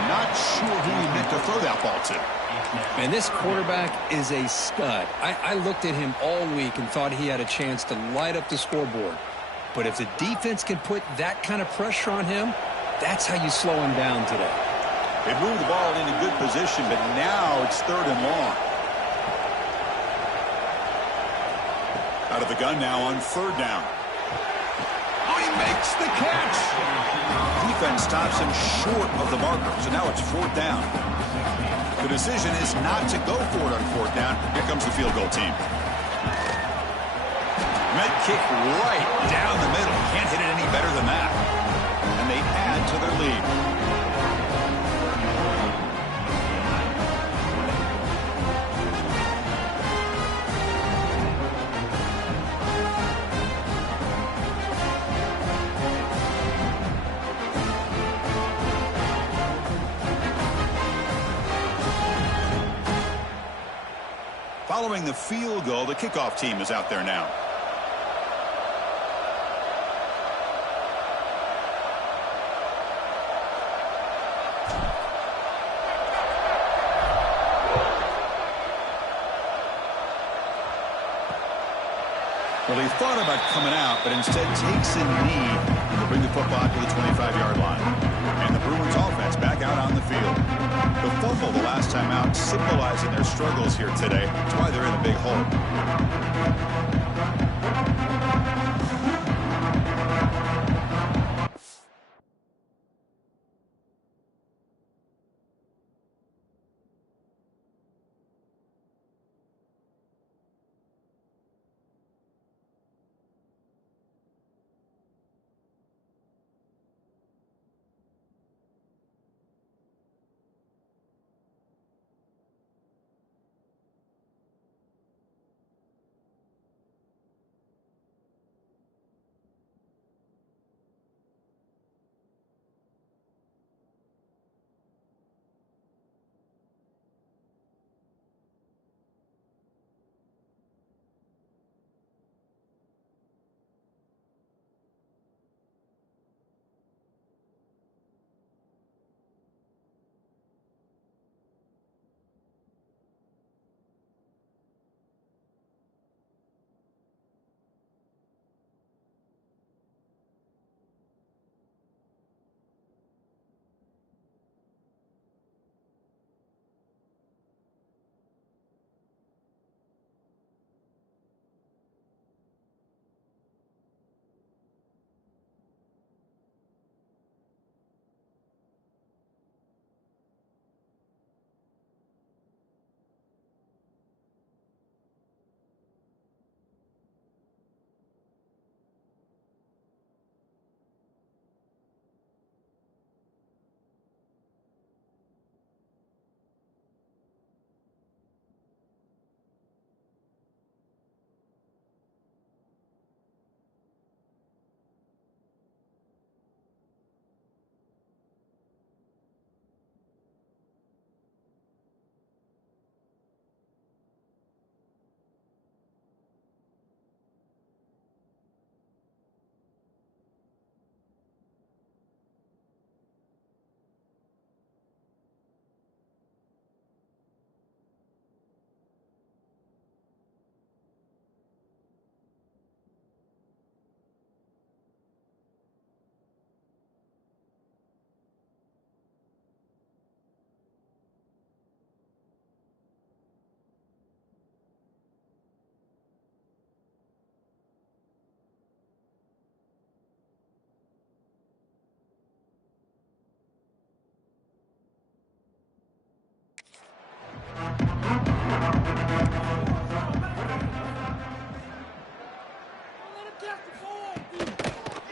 Not sure who he meant to throw that ball to. And this quarterback is a stud. I looked at him all week and thought he had a chance to light up the scoreboard. But if the defense can put that kind of pressure on him, that's how you slow him down today. They moved the ball into good position, but now it's 3rd and long. Out of the gun now on 3rd down. Oh, he makes the catch. Defense stops him short of the marker, so now it's 4th down. The decision is not to go for it on 4th down. Here comes the field goal team. Med kick right down the middle. Can't hit it any better than that. And they add to their lead. Following the field goal, the kickoff team is out there now. Well, he thought about coming out, but instead takes a knee to bring the football to the 25-yard line. And the Bruins offense back out on the field. The fumble the last time out symbolizing their struggles here today. That's why they're in a big hole.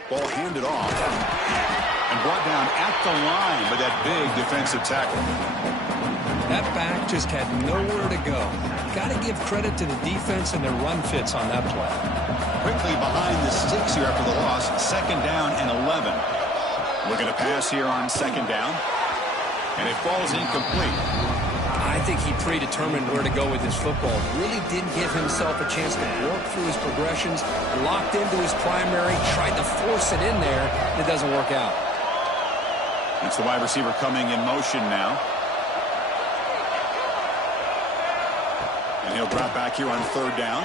Ball handed off and brought down at the line by that big defensive tackle. That back just had nowhere to go. Got to give credit to the defense and their run fits on that play. Quickly behind the sticks here after the loss. 2nd down and 11. Looking to pass here on 2nd down. And it falls incomplete. I think he predetermined where to go with his football. Really didn't give himself a chance to work through his progressions. Locked into his primary, tried to force it in there. It doesn't work out. It's the wide receiver coming in motion now. And he'll drop back here on third down.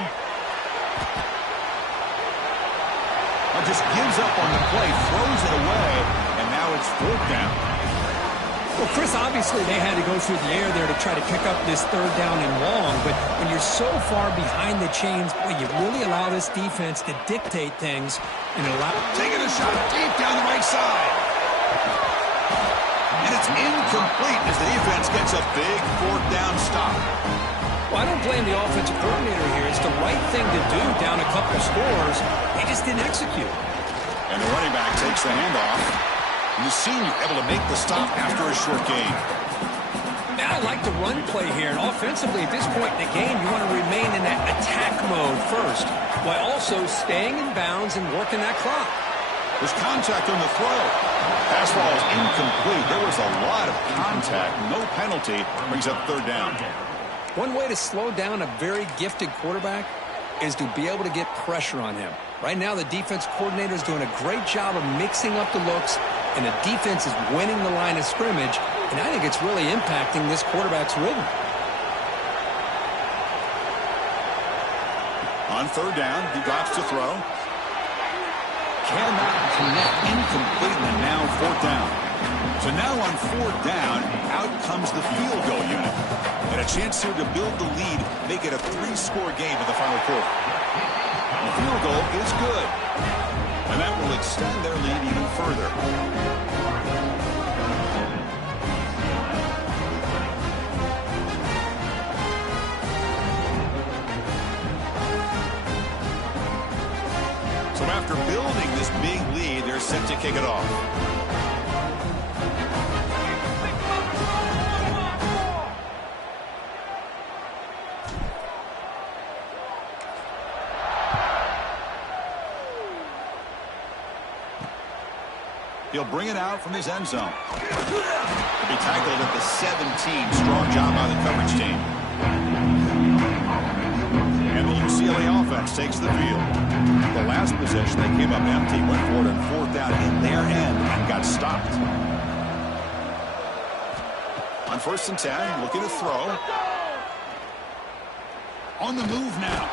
Just gives up on the play, throws it away, and now it's fourth down. Well, Chris, obviously they had to go through the air there to try to pick up this third down and long, but when you're so far behind the chains, boy, you really allow this defense to dictate things and allow... Taking a shot deep down the right side. And it's incomplete as the defense gets a big fourth down stop. Well, I don't blame the offensive coordinator here. It's the right thing to do down a couple scores. They just didn't execute. And the running back takes the handoff. And the senior able to make the stop after a short gain. Now I like the run play here. And offensively, at this point in the game, you want to remain in that attack mode first, while also staying in bounds and working that clock. There's contact on the throw. Pass ball is incomplete. There was a lot of contact. No penalty. Brings up third down. One way to slow down a very gifted quarterback is to be able to get pressure on him. Right now, the defense coordinator is doing a great job of mixing up the looks, and the defense is winning the line of scrimmage, and I think it's really impacting this quarterback's rhythm. On third down, he drops to throw. Cannot connect, incomplete, and now fourth down. So now on fourth down, out comes the field goal unit. And a chance here to build the lead, make it a 3-score game in the final quarter. The field goal is good. And that will extend their lead even further. So after building this big lead, they're set to kick it off. He'll bring it out from his end zone. He'll be tackled at the 17. Strong job by the coverage team. And the UCLA offense takes the field. The last possession, they came up empty, went for it on fourth down in their end and got stopped. On 1st and 10, looking to throw. On the move now.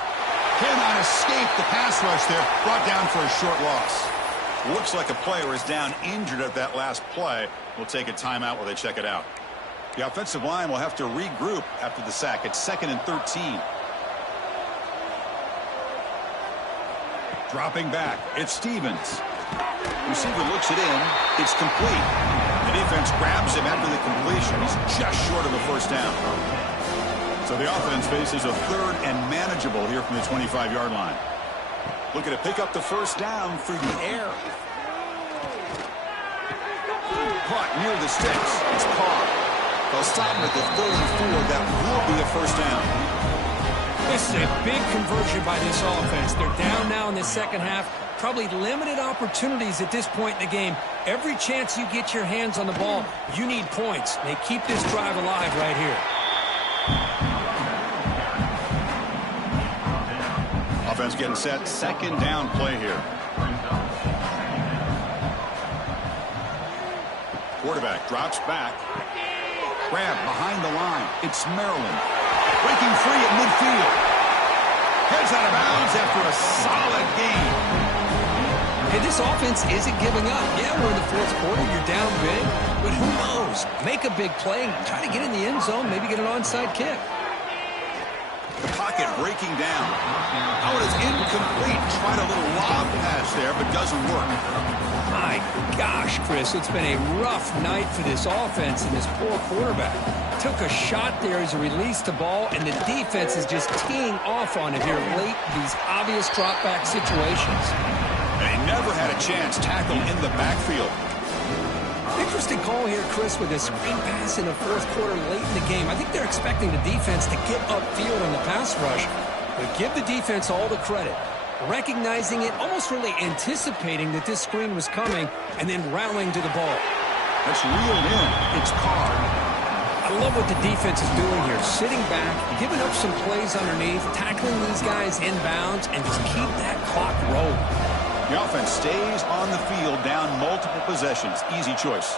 Cannot escape the pass rush there. Brought down for a short loss. Looks like a player is down injured at that last play. We'll take a timeout while they check it out. The offensive line will have to regroup after the sack. It's 2nd and 13. Dropping back, it's Stevens. Receiver looks it in. It's complete. The defense grabs him after the completion. He's just short of a first down. So the offense faces a 3rd and manageable here from the 25-yard line. Looking to pick up the first down through the air. Caught near the sticks. It's Carr. They'll stop him at the 34. That will be a first down. This is a big conversion by this offense. They're down now in the second half. Probably limited opportunities at this point in the game. Every chance you get your hands on the ball, you need points. They keep this drive alive right here. Offense getting set. 2nd down play here. Quarterback drops back. Grab behind the line. It's Maryland. Breaking free at midfield. Heads out of bounds after a solid game. Hey, this offense isn't giving up. Yeah, we're in the 4th quarter. You're down big. But who knows? Make a big play. Try to get in the end zone. Maybe get an onside kick. The pocket breaking down. Oh, it is incomplete. Tried a little lob pass there, but doesn't work. My gosh, Chris, it's been a rough night for this offense and this poor quarterback. Took a shot there as he released the ball, and the defense is just teeing off on it here late in these obvious drop-back situations. They never had a chance tackled in the backfield. Interesting call here, Chris, with a screen pass in the 4th quarter late in the game. I think they're expecting the defense to get upfield on the pass rush, but give the defense all the credit. Recognizing it, almost really anticipating that this screen was coming, and then rallying to the ball. That's reeled in. It's Carr. I love what the defense is doing here. Sitting back, giving up some plays underneath, tackling these guys inbounds, and just keep that clock rolling. The offense stays on the field, down multiple possessions. Easy choice.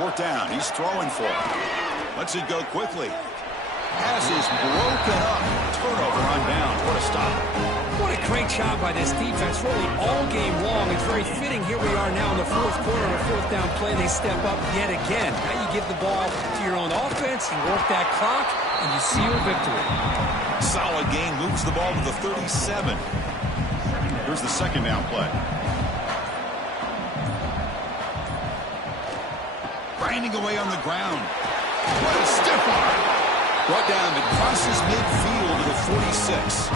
Fourth down. He's throwing for it. Lets it go quickly. Pass is broken up. Turnover on down. What a stop. What a great job by this defense, really all game long. It's very fitting. Here we are now in the fourth quarter on a fourth down play. They step up yet again. Now you give the ball to your own offense, you work that clock, and you seal victory. Solid game. Moves the ball to the 37. Here's the second down play. Grinding away on the ground. What a stiff arm. Brought down. It crosses midfield to the 46.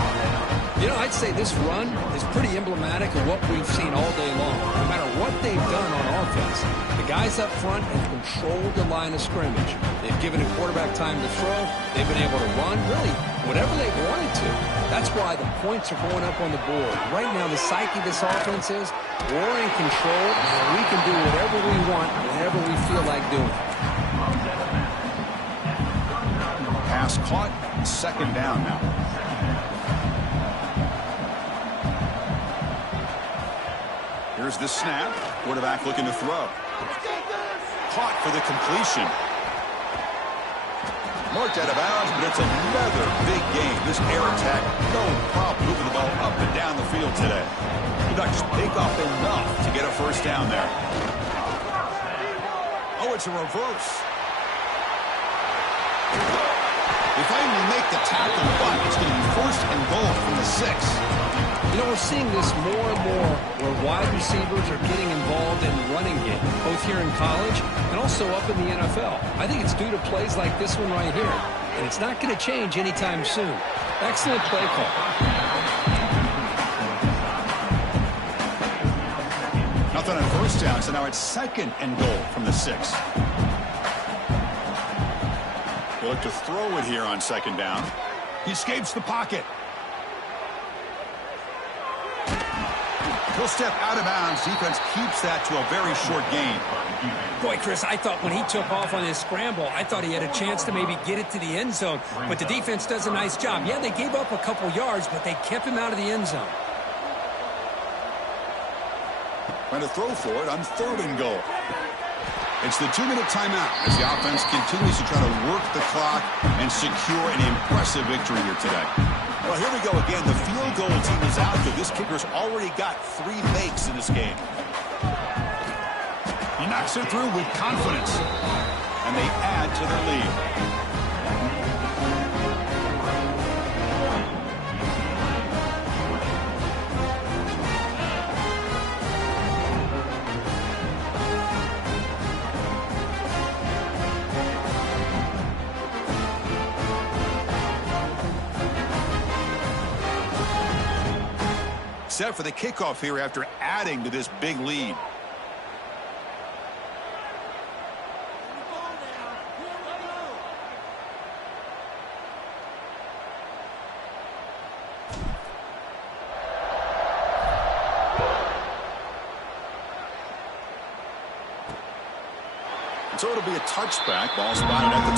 You know, I'd say this run is pretty emblematic of what we've seen all day long. No matter what they've done on offense, the guys up front have controlled the line of scrimmage. They've given a quarterback time to throw. They've been able to run, really, whatever they wanted to. That's why the points are going up on the board. Right now, the psyche of this offense is we're in control, and we can do whatever we want, whenever we feel like doing. Pass caught. Second down now. Here's the snap. Quarterback looking to throw. Caught for the completion. Marked out of bounds, but it's another big game. This air attack, no problem moving the ball up and down the field today. The Ducks pick up enough to get a first down there. Oh, it's a reverse. If I only make the tackle, but it's going to be first and goal from the 6. You know, we're seeing this more and more where wide receivers are getting involved in running game, both here in college and also up in the NFL. I think it's due to plays like this one right here, and it's not going to change anytime soon. Excellent play call. Nothing on first down, so now it's second and goal from the 6. We'll look to throw it here on second down. He escapes the pocket. He'll step out of bounds. Defense keeps that to a very short gain. Boy, Chris, I thought when he took off on his scramble, I thought he had a chance to maybe get it to the end zone. But the defense does a nice job. Yeah, they gave up a couple yards, but they kept him out of the end zone. Trying to throw for it on third and goal. It's the 2-minute timeout as the offense continues to try to work the clock and secure an impressive victory here today. Well, here we go again. The field goal team is out there. This kicker's already got 3 makes in this game. He knocks it through with confidence, and they add to their lead. Set for the kickoff here after adding to this big lead. And so it'll be a touchback. Ball spotted at the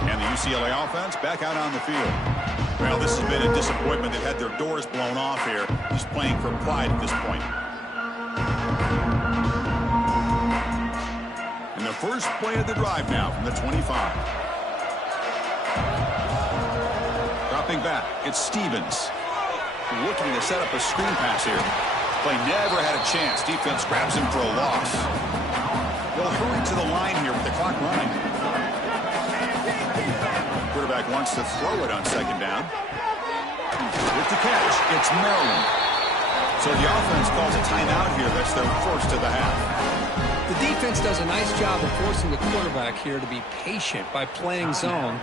25. And the UCLA offense back out on the field. Well, this has been a disappointment. They've had their doors blown off here. Just playing for pride at this point. And the first play of the drive now from the 25. Dropping back, it's Stevens. Looking to set up a screen pass here. Play never had a chance. Defense grabs him for a loss. They'll hurry to the line here with the clock running. Quarterback wants to throw it on second down. With the catch, it's Maryland. So the offense calls a timeout here. That's their first of the half. The defense does a nice job of forcing the quarterback here to be patient by playing zone.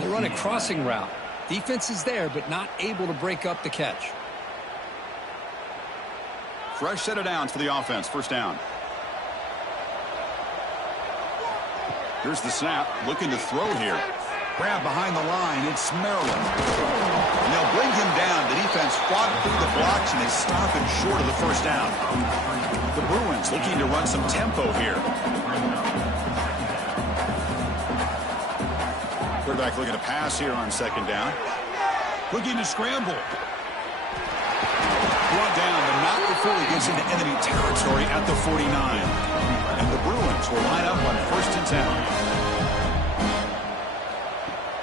They run a crossing route. Defense is there, but not able to break up the catch. Fresh set of downs for the offense. First down. Here's the snap. Looking to throw here. Grab behind the line. It's Maryland. And they'll bring him down. The defense fought through the blocks, and they stop him short of the first down. The Bruins looking to run some tempo here. Quarterback looking to pass here on second down. Looking to scramble. Brought down, but not before he gets into enemy territory at the 49. And the Bruins will line up on 1st and 10.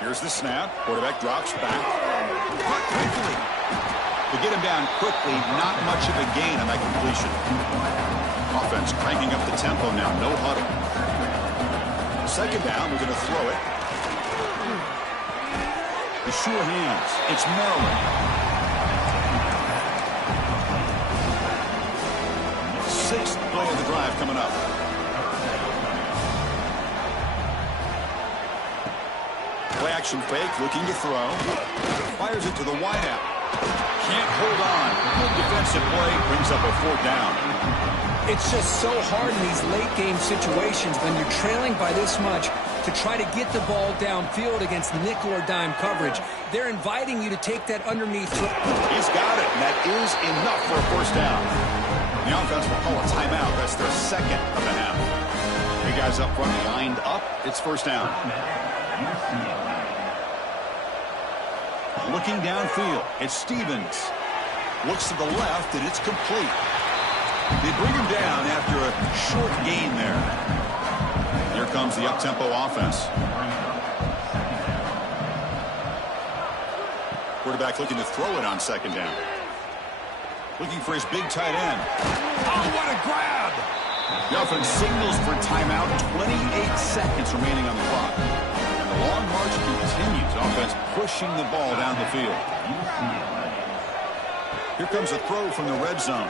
Here's the snap. Quarterback drops back. Caught quickly. To get him down quickly, not much of a gain on that completion. Offense cranking up the tempo now. No huddle. 2nd down, we're going to throw it. The sure hands. It's Maryland. 6th play of the drive coming up. Play action fake, looking to throw. Fires it to the wideout. Can't hold on. Good defensive play, brings up a 4th down. It's just so hard in these late game situations when you're trailing by this much to try to get the ball downfield against nickel or dime coverage. They're inviting you to take that underneath. He's got it, and that is enough for a 1st down. The offense will call a timeout. That's their 2nd of the half. Three guys up front lined up. It's 1st down. Looking downfield, it's Stevens. Looks to the left, and it's complete. They bring him down after a short gain there. Here comes the up-tempo offense. Quarterback looking to throw it on 2nd down. Looking for his big tight end. Oh, what a grab! The offense signals for timeout. 28 seconds remaining on the clock. And the long march continues. Offense pushing the ball down the field. Here comes a throw from the red zone.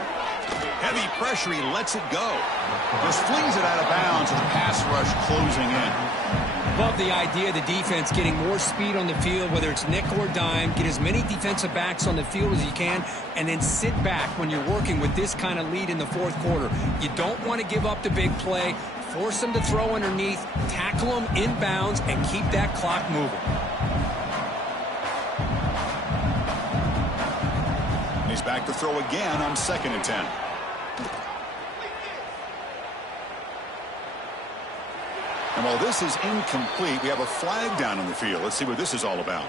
Heavy pressure, he lets it go. Just flings it out of bounds with the pass rush closing in. Love the idea of the defense getting more speed on the field, whether it's nickel or dime. Get as many defensive backs on the field as you can, and then sit back when you're working with this kind of lead in the 4th quarter. You don't want to give up the big play. Force them to throw underneath, tackle them inbounds, and keep that clock moving. He's back to throw again on 2nd and 10. And while this is incomplete, we have a flag down on the field. Let's see what this is all about.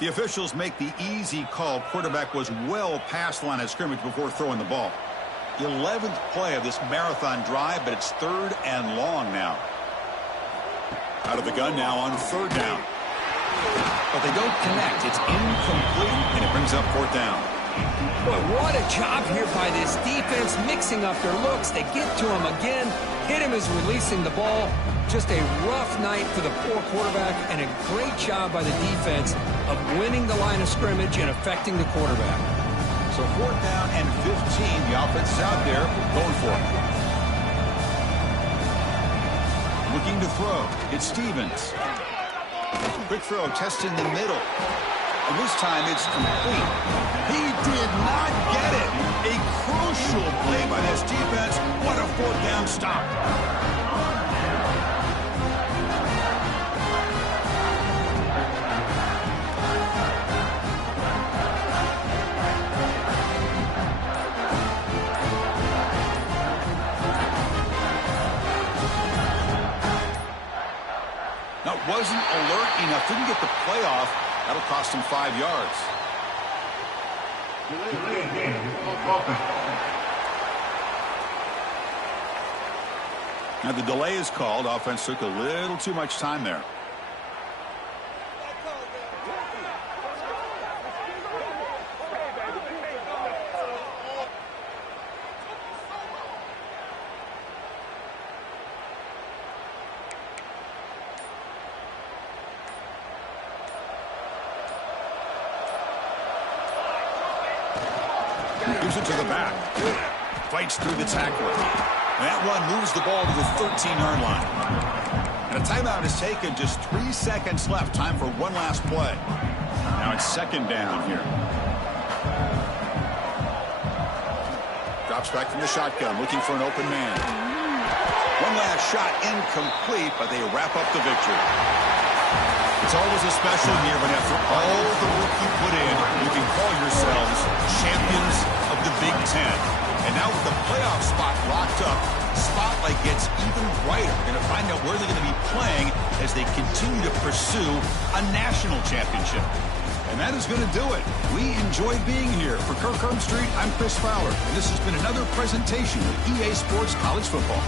The officials make the easy call. Quarterback was well past the line of scrimmage before throwing the ball. 11th play of this marathon drive, but it's 3rd and long now. Out of the gun now on 3rd down. But they don't connect. It's incomplete, and it brings up 4th down. Boy, what a job here by this defense, mixing up their looks. They get to him again. Hit him as releasing the ball. Just a rough night for the poor quarterback, and a great job by the defense of winning the line of scrimmage and affecting the quarterback. So 4th down and 15. The offense is out there going for it. Looking to throw. It's Stevens. Quick throw, testing the middle. And this time it's complete. He did not get it. A crucial play by this defense. What a 4th down stop. Now, wasn't alert enough. Didn't get the play off. That'll cost him 5 yards. Now the delay is called. Offense took a little too much time there. Gives it to the back. Fights through the tackler. That one moves the ball to the 13-yard line. And a timeout is taken. Just 3 seconds left. Time for one last play. Now it's 2nd down here. Drops back from the shotgun, looking for an open man. One last shot incomplete, but they wrap up the victory. It's always a special year when after all the work you put in, you can call yourselves champions of the Big Ten. And now with the playoff spot locked up, spotlight gets even brighter. We're going to find out where they're going to be playing as they continue to pursue a national championship. And that is going to do it. We enjoy being here. For Kirkheim Street, I'm Chris Fowler, and this has been another presentation of EA Sports College Football.